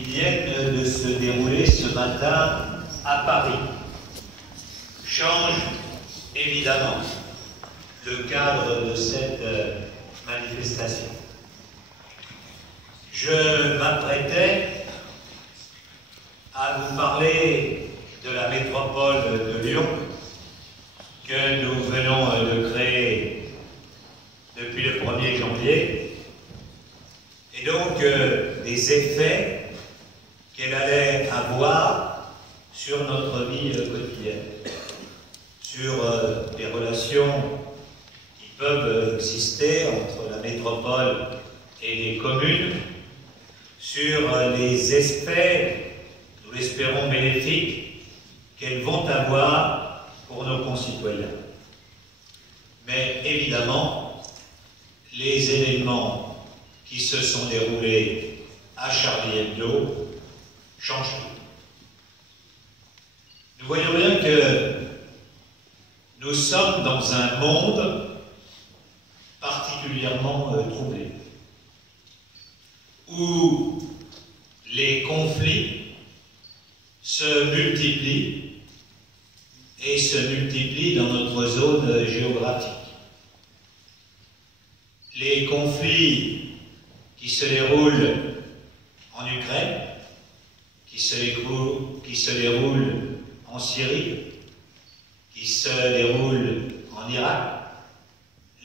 qui viennent de se dérouler ce matin à Paris changent évidemment le cadre de cette manifestation. Je m'apprêtais à vous parler de la métropole de Lyon que nous venons de créer depuis le 1er janvier et donc des effets qu'elle allait avoir sur notre vie quotidienne, sur les relations qui peuvent exister entre la métropole et les communes, sur les effets, nous l'espérons bénéfiques, qu'elles vont avoir pour nos concitoyens. Mais évidemment, les événements qui se sont déroulés à Charlie Hebdo changent tout. Nous voyons bien que nous sommes dans un monde particulièrement troublé, où les conflits se multiplient et se multiplient dans notre zone géographique. Les conflits qui se déroulent en Ukraine, qui se déroulent en Syrie, qui se déroulent en Irak,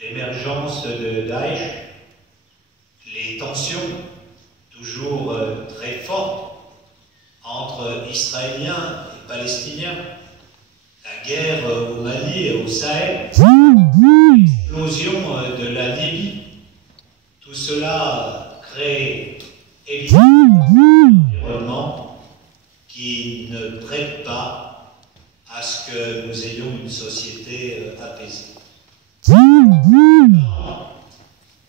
l'émergence de Daesh, les tensions toujours très fortes entre Israéliens et Palestiniens, la guerre au Mali et au Sahel, l'explosion de la Libye, tout cela crée évidemment un environnement qui ne prête pas à ce que nous ayons une société apaisée.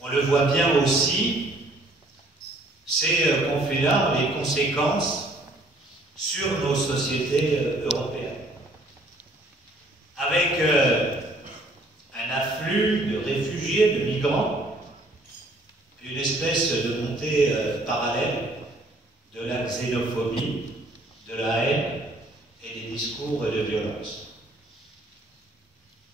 On le voit bien aussi, ces conflits-là ont des conséquences sur nos sociétés européennes. Avec un afflux de réfugiés, de migrants, une espèce de montée parallèle de la xénophobie, de la haine et des discours de violence.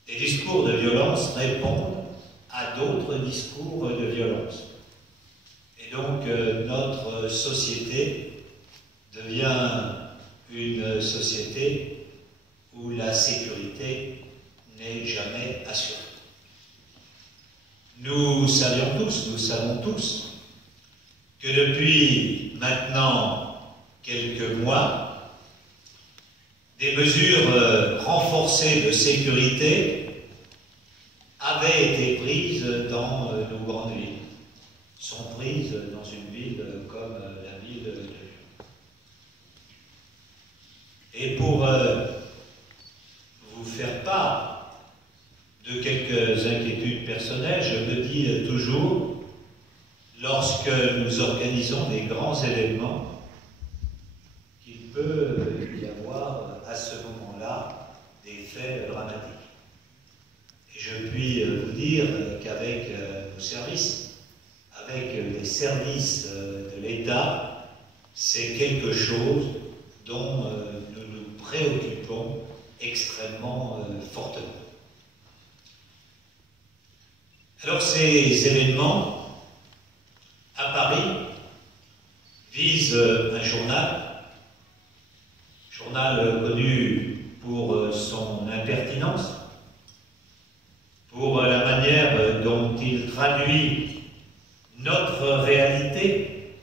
Les discours de violence répondent à d'autres discours de violence. Et donc notre société devient une société où la sécurité n'est jamais assurée. Nous savons tous que depuis maintenant quelques mois, des mesures renforcées de sécurité avaient été prises dans nos grandes villes, sont prises dans une ville comme la ville de Lyon. Et pour vous faire part de quelques inquiétudes personnelles, je me dis toujours, lorsque nous organisons des grands événements, qu'il peut y avoir à ce moment-là des faits dramatiques. Et je puis vous dire qu'avec nos services, avec les services de l'État, c'est quelque chose dont nous nous préoccupons extrêmement fortement. Alors ces événements à Paris visent un journal connu pour son impertinence, pour la manière dont il traduit notre réalité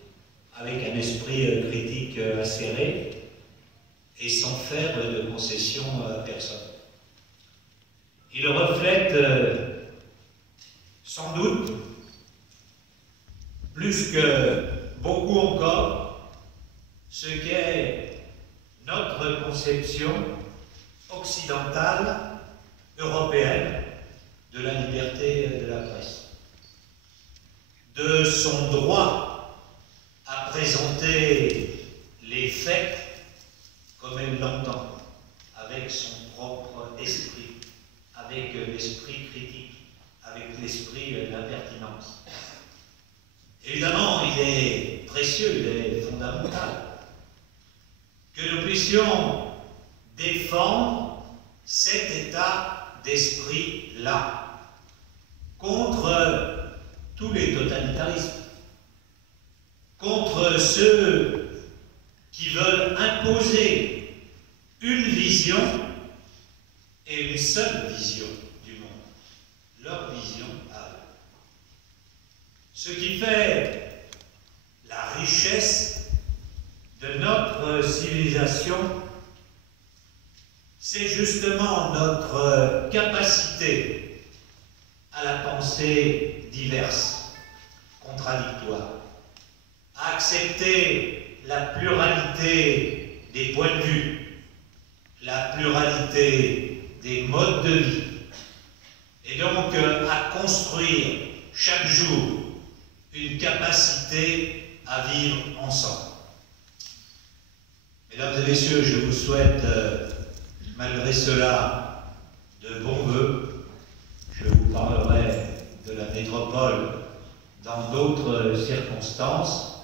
avec un esprit critique acéré et sans faire de concession à personne. Il reflète sans doute, plus que beaucoup encore, ce qu'est notre conception occidentale, européenne, de la liberté de la presse, de son droit à présenter les faits comme elle l'entend, avec son propre esprit, avec l'esprit critique, avec l'esprit d'impertinence. Évidemment, il est précieux, des fondamentales. Que nous puissions défendre cet état d'esprit-là contre tous les totalitarismes, contre ceux qui veulent imposer une vision et une seule vision du monde, leur vision à eux. Ce qui fait la richesse de notre civilisation, c'est justement notre capacité à la pensée diverse, contradictoire, à accepter la pluralité des points de vue, la pluralité des modes de vie, et donc à construire chaque jour une capacité à vivre ensemble. Mesdames et messieurs, je vous souhaite, malgré cela, de bons vœux. Je vous parlerai de la métropole dans d'autres circonstances,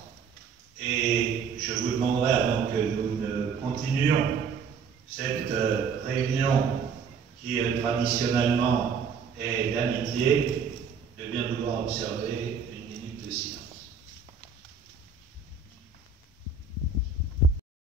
et je vous demanderai, avant que nous ne continuions cette réunion qui traditionnellement est d'amitié, de bien vouloir observer